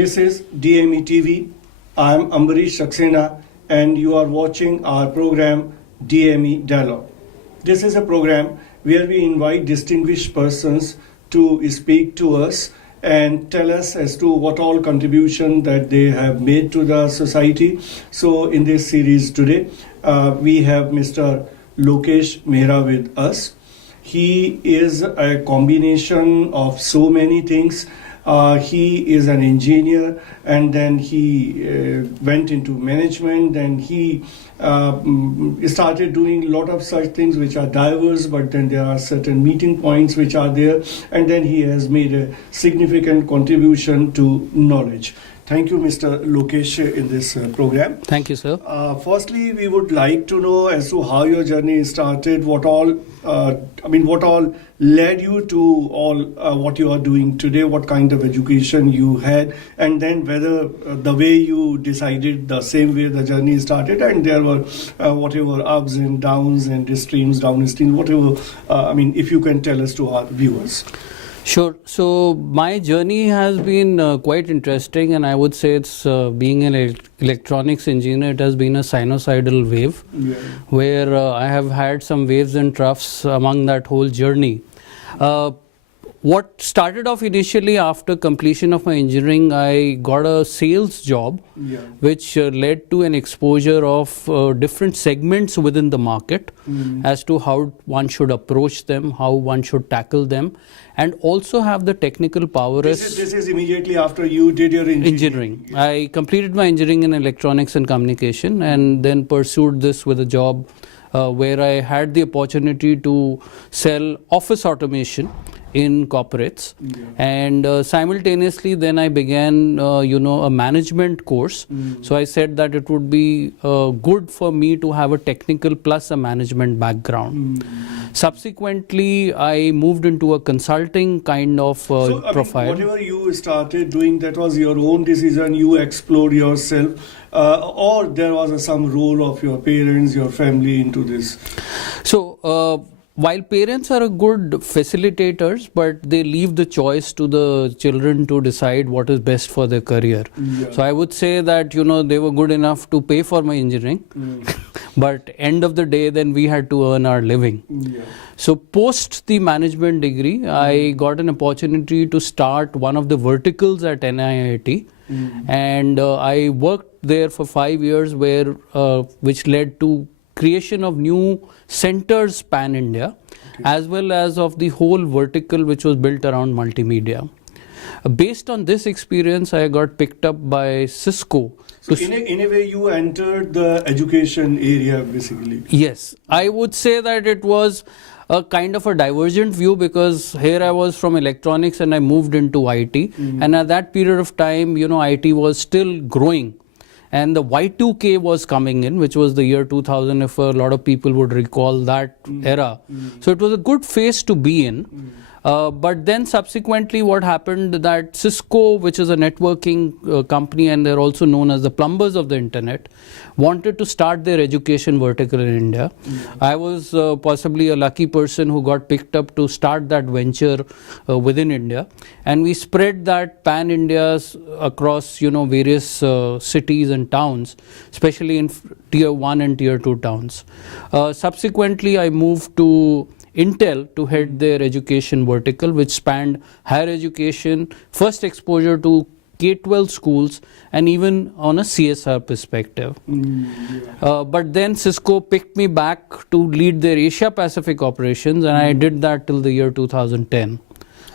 This is DME TV. I am Ambrish Saxena and you are watching our program DME Dialogue. This is a program where we invite distinguished persons to speak to us and tell us as to what all contribution that they have made to the society. So in this series today, we have Mr. LOKESH MEHRA with us. He is a combination of so many things. He is an engineer and then he went into management and he started doing a lot of such things which are diverse, but then there are certain meeting points which are there, and then he has made a significant contribution to knowledge. Thank you, Mr. Lokesh, in this program. Thank you, sir. Firstly, we would like to know as to how your journey started, what all led you to all what you are doing today, what kind of education you had, and then whether the way you decided the same way the journey started, and there were whatever ups and downs and streams, downstreams, whatever. If you can tell us to our viewers. Sure. So my journey has been quite interesting, and I would say it's being an electronics engineer, it has been a sinusoidal wave, where I have had some waves and troughs among that whole journey. What started off initially after completion of my engineering, I got a sales job, which led to an exposure of different segments within the market as to how one should approach them, how one should tackle them, and also have the technical power. This is immediately after you did your engineering. I completed my engineering in electronics and communication and then pursued this with a job where I had the opportunity to sell office automation in corporates, and simultaneously then I began a management course. So I said that it would be good for me to have a technical plus a management background. Subsequently I moved into a consulting kind of profile. Whatever you started doing, that was your own decision, you explored yourself, or there was some role of your parents, your family into this? So while parents are good facilitators, but they leave the choice to the children to decide what is best for their career. So I would say that, they were good enough to pay for my engineering, but end of the day, then we had to earn our living. So post the management degree, I got an opportunity to start one of the verticals at NIIT, and I worked there for 5 years, which led to creation of new centers pan-India, as well as of the whole vertical which was built around multimedia. Based on this experience, I got picked up by Cisco. So in a way you entered the education area basically? Yes, I would say that it was a kind of a divergent view, because here I was from electronics and I moved into IT, and at that period of time, IT was still growing. And the Y2K was coming in, which was the year 2000, if a lot of people would recall that era. So it was a good phase to be in. But then subsequently what happened, that Cisco, which is a networking company, and they're also known as the plumbers of the internet, wanted to start their education vertical in India. I was possibly a lucky person who got picked up to start that venture within India, and we spread that pan-India across various cities and towns, especially in tier 1 and tier 2 towns. Subsequently I moved to Intel to head their education vertical, which spanned higher education, first exposure to K-12 schools, and even on a CSR perspective. But then Cisco picked me back to lead their Asia Pacific operations, and I did that till the year 2010.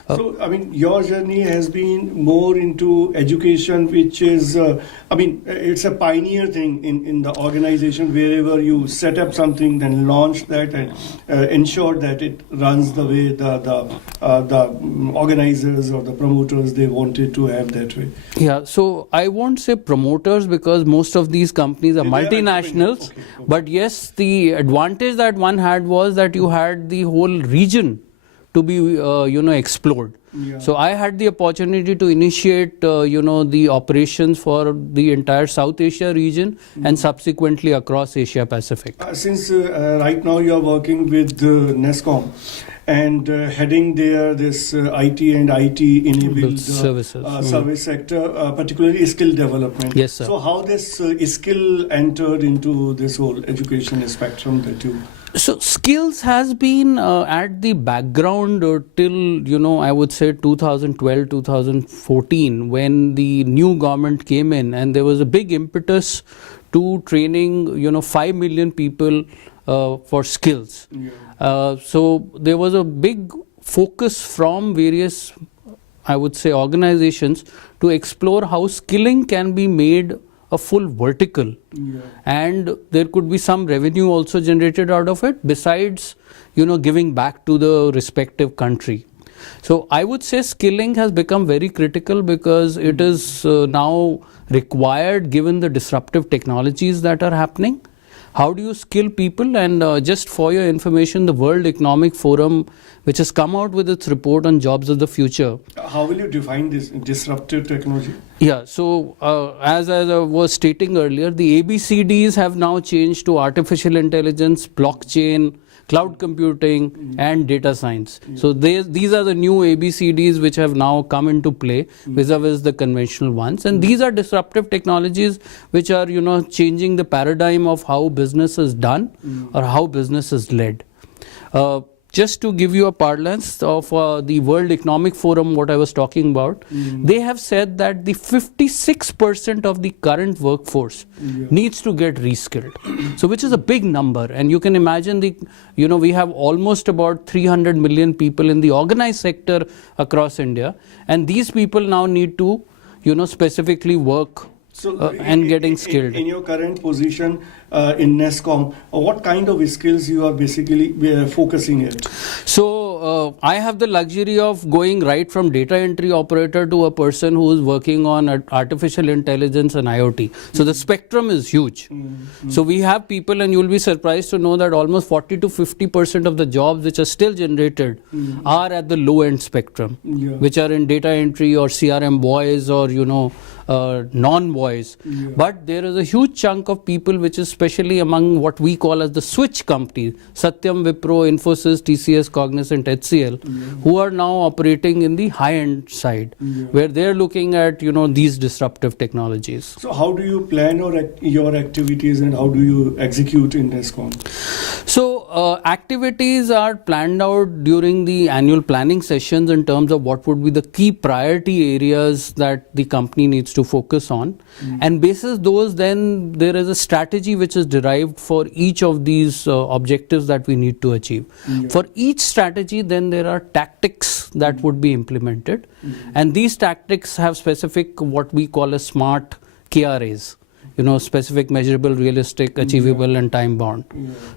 So, your journey has been more into education, which is, it's a pioneer thing in the organization. Wherever you set up something, then launch that and ensure that it runs the way the organizers or the promoters, they wanted to have that way. Yeah, so I won't say promoters, because most of these companies are multinationals. Okay. But yes, the advantage that one had was that you had the whole region to be explored. So I had the opportunity to initiate the operations for the entire South Asia region and subsequently across Asia Pacific. Since right now you are working with NESCOM, and heading there this IT and IT enabled services. Service sector, particularly skill development. Yes, sir. So how this skill entered into this whole education spectrum that you... So skills has been at the background till, I would say 2012, 2014, when the new government came in, and there was a big impetus to training, 5 million people for skills. Yeah. So there was a big focus from various, I would say, organizations to explore how skilling can be made a full vertical, and there could be some revenue also generated out of it, besides giving back to the respective country. So I would say skilling has become very critical, because it is now required given the disruptive technologies that are happening. How do you skill people? And just for your information, the World Economic Forum, which has come out with its report on jobs of the future. How will you define this disruptive technology? Yeah, so as I was stating earlier, the ABCDs have now changed to artificial intelligence, blockchain, cloud computing, and data science. So these are the new ABCDs which have now come into play vis-a-vis the conventional ones. And these are disruptive technologies which are, changing the paradigm of how business is done or how business is led. Just to give you a parlance of the World Economic Forum, what I was talking about, they have said that the 56% of the current workforce needs to get reskilled. So which is a big number, and you can imagine we have almost about 300 million people in the organized sector across India, and these people now need to, specifically work and getting skilled. In your current position in NESCOM, what kind of skills you are basically focusing at? So I have the luxury of going right from data entry operator to a person who is working on artificial intelligence and IoT. So the spectrum is huge. So we have people, and you will be surprised to know that almost 40 to 50% of the jobs which are still generated are at the low end spectrum, which are in data entry or CRM voice or non-voice. But there is a huge chunk of people which is especially among what we call as the switch companies, Satyam, Wipro, Infosys, TCS, Cognizant, HCL, who are now operating in the high-end side, where they're looking at, these disruptive technologies. So how do you plan your activities, and how do you execute in NESCOM? So activities are planned out during the annual planning sessions in terms of what would be the key priority areas that the company needs to focus on. And basis those, then there is a strategy which is derived for each of these objectives that we need to achieve. For each strategy, then there are tactics that would be implemented. And these tactics have specific what we call as SMART KRAs. Specific, measurable, realistic, achievable, and time bound.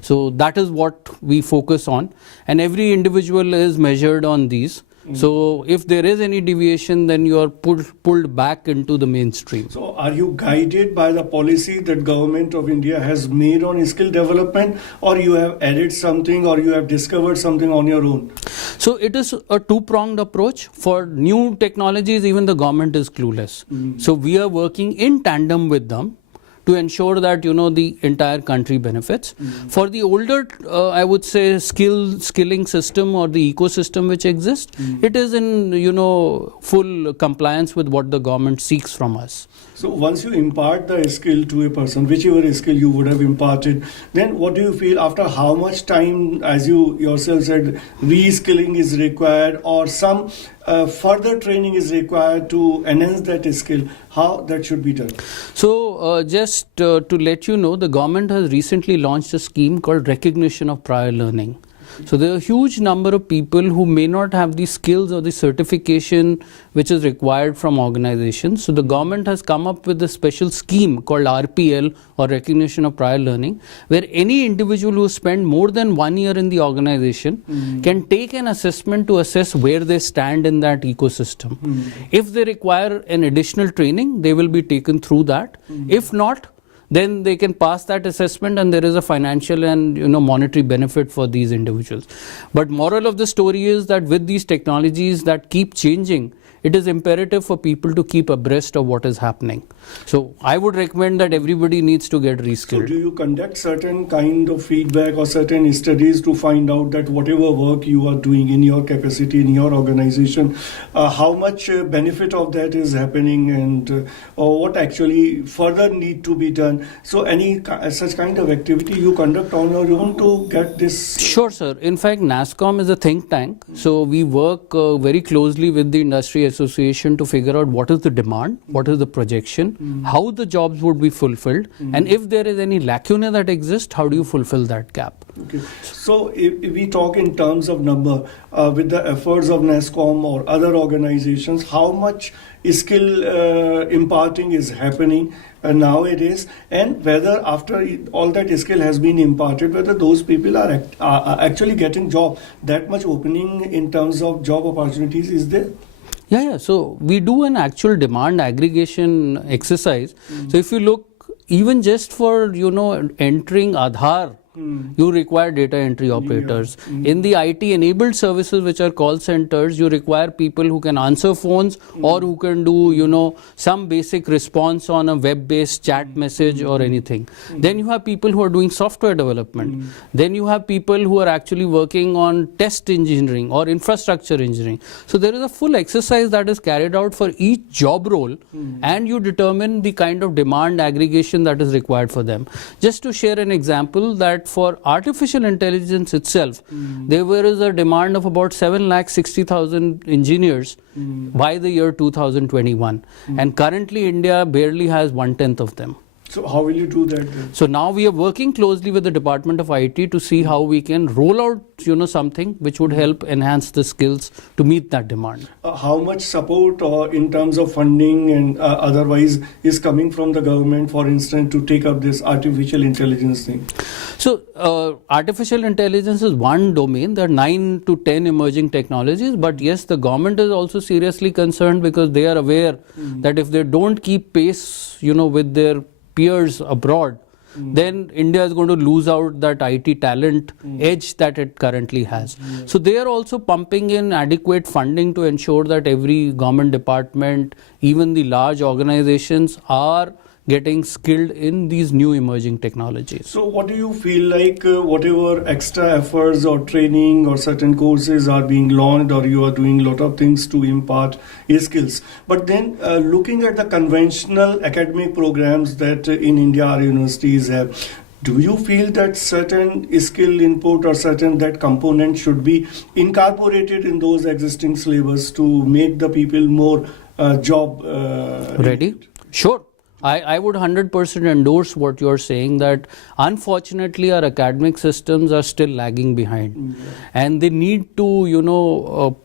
So that is what we focus on, and every individual is measured on these. So if there is any deviation, then you are pulled back into the mainstream. So are you guided by the policy that government of India has made on skill development, or you have added something, or you have discovered something on your own? So it is a two-pronged approach. For new technologies, even the government is clueless. So we are working in tandem with them to ensure that the entire country benefits. For the older, I would say, skilling system or the ecosystem which exists, it is in full compliance with what the government seeks from us. So once you impart the skill to a person, whichever skill you would have imparted, then what do you feel after how much time, as you yourself said, reskilling is required, or some further training is required to enhance that skill? How that should be done? So just to let you know, the government has recently launched a scheme called recognition of prior learning. So there are a huge number of people who may not have the skills or the certification which is required from organizations. So the government has come up with a special scheme called RPL, or recognition of prior learning, where any individual who spent more than 1 year in the organization can take an assessment to assess where they stand in that ecosystem. If they require an additional training, they will be taken through that. If not, then they can pass that assessment, and there is a financial and monetary benefit for these individuals. But moral of the story is that with these technologies that keep changing, it is imperative for people to keep abreast of what is happening. So I would recommend that everybody needs to get So reskilled. do you conduct certain kind of feedback or certain studies to find out that whatever work you are doing in your capacity, in your organization, how much benefit of that is happening, and or what actually further need to be done? So any such kind of activity you conduct on your own to get this? Sure, sir. In fact, NASSCOM is a think tank. So we work very closely with the industry association to figure out what is the demand, what is the projection, how the jobs would be fulfilled, and if there is any lacuna that exists, how do you fulfill that gap? Okay. So if we talk in terms of number, with the efforts of NASSCOM or other organizations, how much skill imparting is happening nowadays, and whether after all that skill has been imparted, whether those people are actually getting job, that much opening in terms of job opportunities is there? Yeah. So we do an actual demand aggregation exercise. So if you look, even just for, entering Aadhaar, you require data entry operators. In the IT enabled services, which are call centers, you require people who can answer phones or who can do, some basic response on a web-based chat message or anything. Then you have people who are doing software development. Then you have people who are actually working on test engineering or infrastructure engineering. So there is a full exercise that is carried out for each job role, and you determine the kind of demand aggregation that is required for them. Just to share an example, that for artificial intelligence itself, there was a demand of about 7,60,000 engineers by the year 2021. And currently India barely has 1/10 of them. So how will you do that then? So now we are working closely with the Department of IT to see how we can roll out, something which would help enhance the skills to meet that demand. How much support in terms of funding and otherwise is coming from the government, for instance, to take up this artificial intelligence thing? So artificial intelligence is one domain. There are 9 to 10 emerging technologies, but yes, the government is also seriously concerned because they are aware that if they don't keep pace, with their peers abroad, then India is going to lose out that IT talent edge that it currently has. So they are also pumping in adequate funding to ensure that every government department, even the large organizations, are getting skilled in these new emerging technologies. So what do you feel like whatever extra efforts or training or certain courses are being launched, or you are doing a lot of things to impart skills, but then looking at the conventional academic programs that in India our universities have, do you feel that certain skill input or certain that component should be incorporated in those existing syllabus to make the people more job ready? Sure. I would 100% endorse what you're saying, that unfortunately our academic systems are still lagging behind, and they need to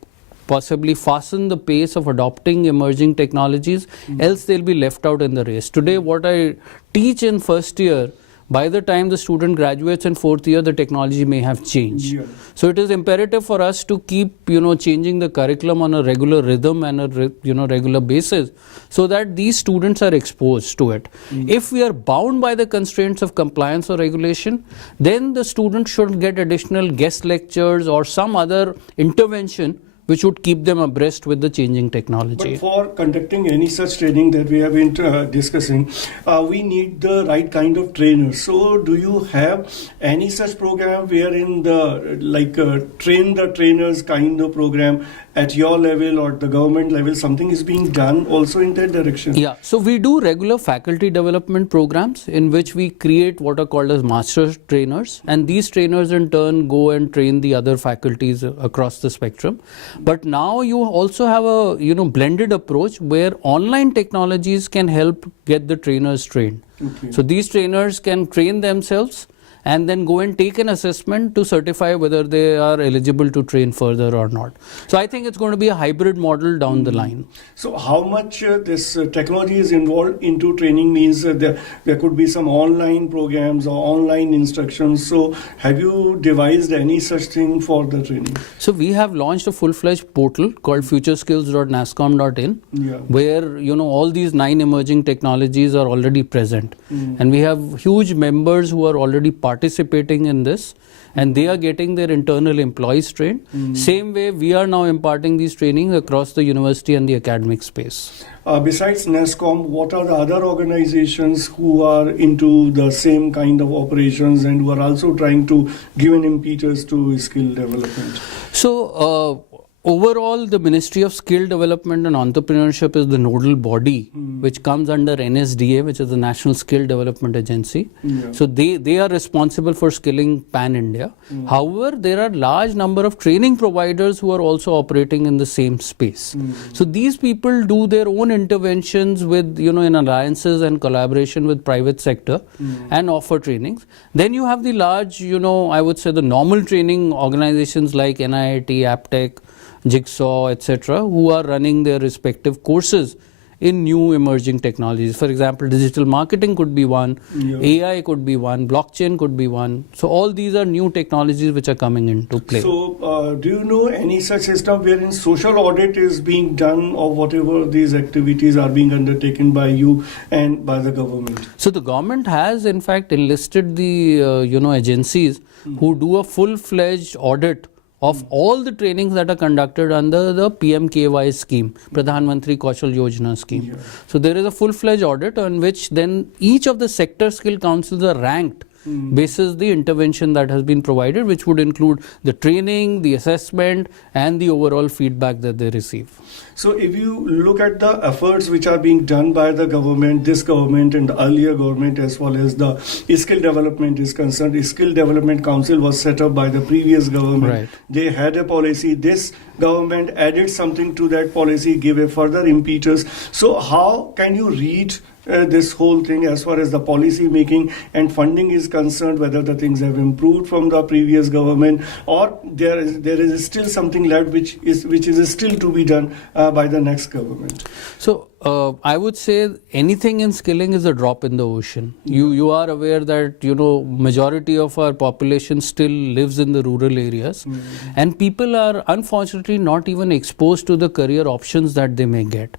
possibly fasten the pace of adopting emerging technologies, else they'll be left out in the race. Today what I teach in first year, by the time the student graduates in fourth year, the technology may have changed. So it is imperative for us to keep changing the curriculum on a regular rhythm and a regular basis, so that these students are exposed to it. If we are bound by the constraints of compliance or regulation, then the student should get additional guest lectures or some other intervention which would keep them abreast with the changing technology. But for conducting any such training that we have been discussing, we need the right kind of trainers. So do you have any such program wherein the train the trainers kind of program at your level or the government level, something is being done also in that direction? Yeah, so we do regular faculty development programs in which we create what are called as master trainers, and these trainers in turn go and train the other faculties across the spectrum. But now you also have a blended approach where online technologies can help get the trainers trained. So these trainers can train themselves and then go and take an assessment to certify whether they are eligible to train further or not. So I think it's going to be a hybrid model down the line. So how much this technology is involved into training means there could be some online programs or online instructions. So have you devised any such thing for the training? So we have launched a full-fledged portal called futureskills.nascom.in, where all these 9 emerging technologies are already present. And we have huge members who are already participating in this, and they are getting their internal employees trained. Same way we are now imparting these trainings across the university and the academic space. Besides NESCOM, what are the other organizations who are into the same kind of operations and who are also trying to give an impetus to skill development? So, overall, the Ministry of Skill Development and Entrepreneurship is the nodal body which comes under NSDA, which is the National Skill Development Agency. So they are responsible for skilling pan-India. However, there are large number of training providers who are also operating in the same space. So these people do their own interventions with, in alliances and collaboration with private sector and offer trainings. Then you have the large, I would say the normal training organizations like NIIT, APTEC, Jigsaw, etc., who are running their respective courses in new emerging technologies. For example, digital marketing could be one, AI could be one, blockchain could be one. So all these are new technologies which are coming into play. So do you know any such system wherein social audit is being done of whatever these activities are being undertaken by you and by the government? So the government has in fact enlisted the agencies who do a full-fledged audit of all the trainings that are conducted under the PMKY scheme, Pradhan Mantri Kaushal Yojana scheme. So there is a full-fledged audit on which then each of the sector skill councils are ranked basis the intervention that has been provided, which would include the training, the assessment and the overall feedback that they receive. So if you look at the efforts which are being done by the government, this government and the earlier government as well as the skill development is concerned, the Skill Development Council was set up by the previous government. Right. They had a policy. This government added something to that policy, gave a further impetus. So how can you read this whole thing as far as the policy making and funding is concerned, whether the things have improved from the previous government or there is still something left which is still to be done by the next government? So I would say anything in skilling is a drop in the ocean. You are aware that majority of our population still lives in the rural areas, and people are unfortunately not even exposed to the career options that they may get.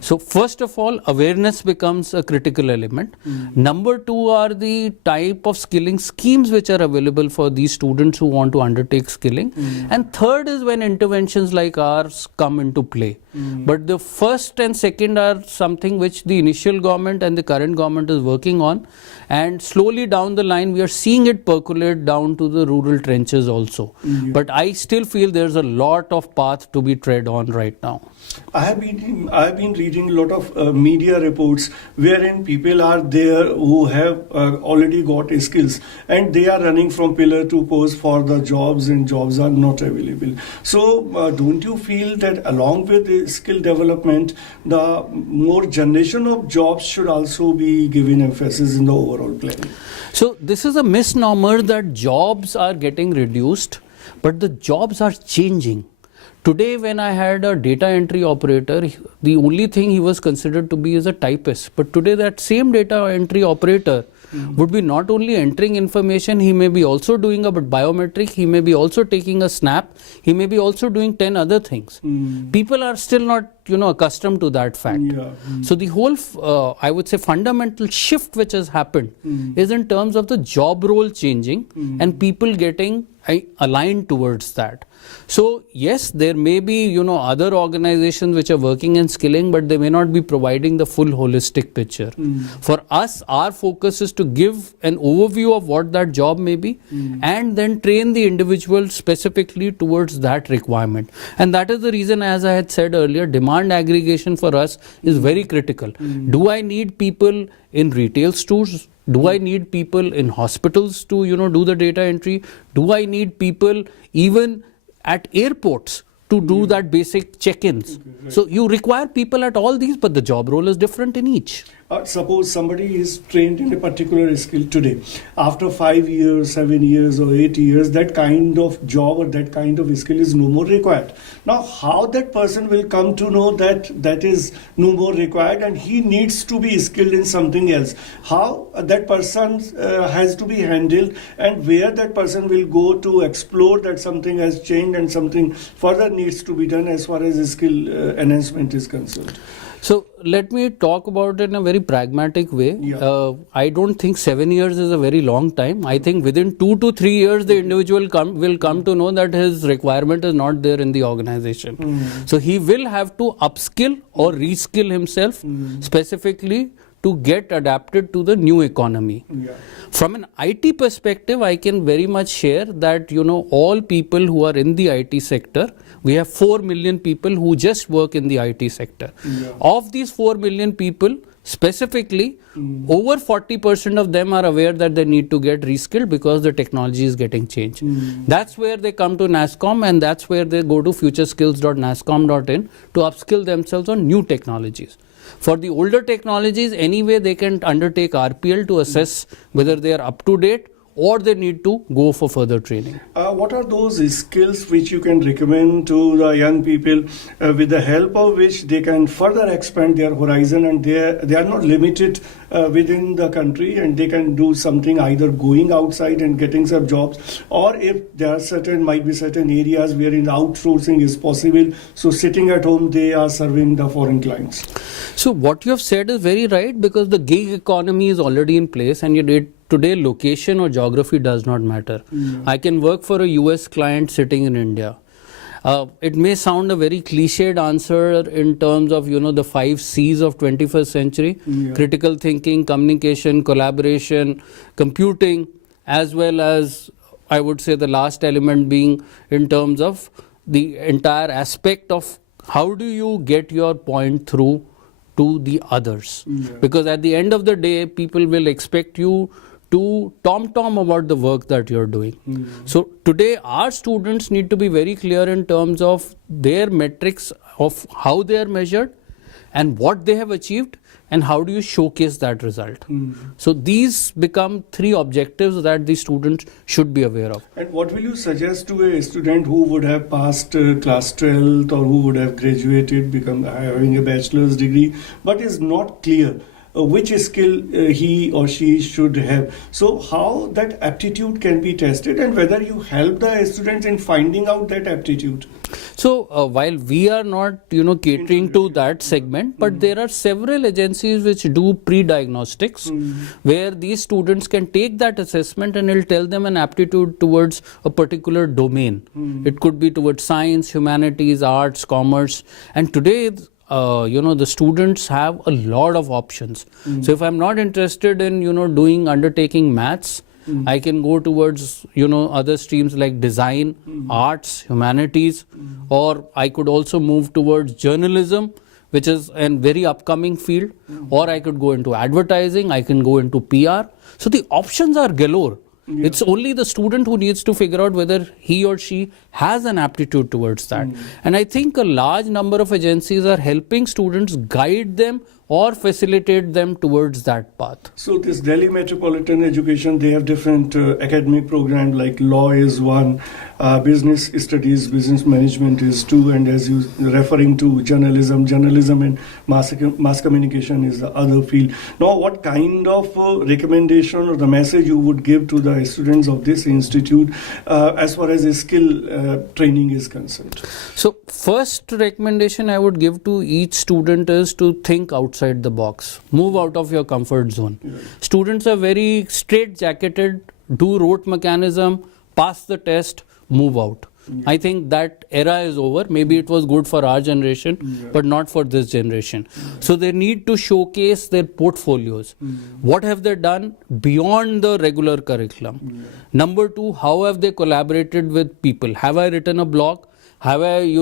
So first of all, awareness becomes a critical element. Number two are the type of skilling schemes which are available for these students who want to undertake skilling. And third is when interventions like ours come into play. But the first and second are something which the initial government and the current government is working on, and slowly down the line we are seeing it percolate down to the rural trenches also. But I still feel there's a lot of path to be tread on right now. I have been reading a lot of media reports wherein people are there who have already got skills and they are running from pillar to post for the jobs, and jobs are not available. So don't you feel that along with the skill development, the more generation of jobs should also be given emphasis in the overall planning? So this is a misnomer that jobs are getting reduced, but the jobs are changing. Today, when I had a data entry operator, the only thing he was considered to be is a typist. But today, that same data entry operator would be not only entering information, he may be also doing a biometric, he may be also taking a snap, he may be also doing 10 other things. People are still not accustomed to that fact. So the whole, I would say, fundamental shift which has happened is in terms of the job role changing and people getting aligned towards that. So yes, there may be other organizations which are working in skilling, but they may not be providing the full holistic picture. For us, our focus is to give an overview of what that job may be and then train the individual specifically towards that requirement. And that is the reason, as I had said earlier, demand aggregation for us is very critical. Do I need people in retail stores? Do I need people in hospitals to do the data entry? Do I need people even at airports to do that basic check-ins? So you require people at all these, but the job role is different in each. Suppose somebody is trained in a particular skill today. After 5 years, 7 years or 8 years, that kind of job or that kind of skill is no more required. Now, how that person will come to know that that is no more required and he needs to be skilled in something else? How that person has to be handled, and where that person will go to explore that something has changed and something further needs to be done as far as skill enhancement is concerned? So let me talk about it in a very pragmatic way. Yeah. I don't think 7 years is a very long time. I think within 2 to 3 years, the individual will come to know that his requirement is not there in the organization. So he will have to upskill or reskill himself specifically to get adapted to the new economy. Yeah. From an IT perspective, I can very much share that, all people who are in the IT sector, we have 4 million people who just work in the IT sector. Yeah. Of these 4 million people, specifically, over 40% of them are aware that they need to get reskilled because the technology is getting changed. That's where they come to NASSCOM, and that's where they go to futureskills.nasscom.in to upskill themselves on new technologies. For the older technologies, anyway, they can undertake RPL to assess whether they are up to date or they need to go for further training. What are those skills which you can recommend to the young people with the help of which they can further expand their horizon, and they are not limited within the country, and they can do something either going outside and getting some jobs, or if there are might be certain areas wherein outsourcing is possible, so sitting at home they are serving the foreign clients. So what you have said is very right, because the gig economy is already in place, and today location or geography does not matter. I can work for a US client sitting in India. It may sound a very cliched answer in terms of, the 5 C's of 21st century, critical thinking, communication, collaboration, computing, as well as, I would say, the last element being in terms of the entire aspect of how do you get your point through to the others. Because at the end of the day, people will expect you to tom-tom about the work that you're doing. So today our students need to be very clear in terms of their metrics of how they are measured and what they have achieved and how do you showcase that result. So these become 3 objectives that the students should be aware of. And what will you suggest to a student who would have passed class 12th or who would have graduated, having a bachelor's degree, but is not clear which skill he or she should have? So how that aptitude can be tested, and whether you help the students in finding out that aptitude? So while we are not catering to that segment, but there are several agencies which do pre-diagnostics where these students can take that assessment and it'll tell them an aptitude towards a particular domain. It could be towards science, humanities, arts, commerce, and today the students have a lot of options. So if I'm not interested in undertaking maths, I can go towards other streams like design, arts, humanities, or I could also move towards journalism, which is a very upcoming field, or I could go into advertising, I can go into PR. So the options are galore. It's only the student who needs to figure out whether he or she has an aptitude towards that. And I think a large number of agencies are helping students guide them or facilitate them towards that path. So this Delhi Metropolitan Education, they have different academic programs, like law is one, business studies, business management is two, and as you referring to journalism and mass communication is the other field. Now, what kind of recommendation or the message you would give to the students of this institute as far as a skill training is concerned? So first recommendation I would give to each student is to think outside the box. Move out of your comfort zone. Students are very straight-jacketed, do rote mechanism, pass the test, move out. I think that era is over. Maybe it was good for our generation, but not for this generation. So they need to showcase their portfolios. What have they done beyond the regular curriculum? Number 2, how have they collaborated with people? Have I written a blog? Have I,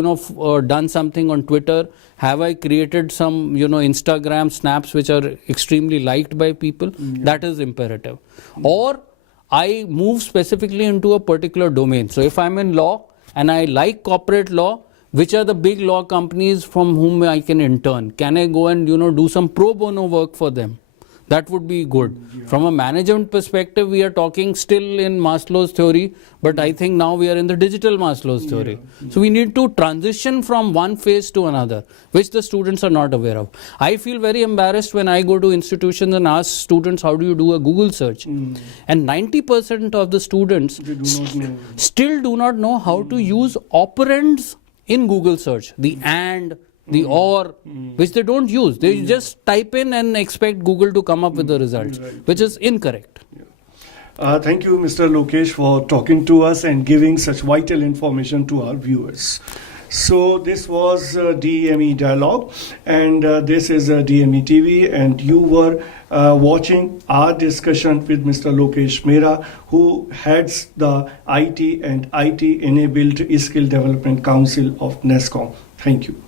done something on Twitter? Have I created some, Instagram snaps which are extremely liked by people? That is imperative. Or I move specifically into a particular domain. So if I'm in law and I like corporate law, which are the big law companies from whom I can intern? Can I go and, do some pro bono work for them? That would be good. From a management perspective, we are talking still in Maslow's theory, but I think now we are in the digital Maslow's theory. So we need to transition from one phase to another, which the students are not aware of. I feel very embarrassed when I go to institutions and ask students, how do you do a Google search? And 90% of the students still do not know how to use operands in Google search. The and, the or, which they don't use. They just type in and expect Google to come up with the results, which is incorrect. Thank you, Mr. Lokesh, for talking to us and giving such vital information to our viewers. So this was DME Dialogue, and this is DME TV, and you were watching our discussion with Mr. Lokesh Mehra, who heads the IT and IT-enabled Skill Development Council of NESCOM. Thank you.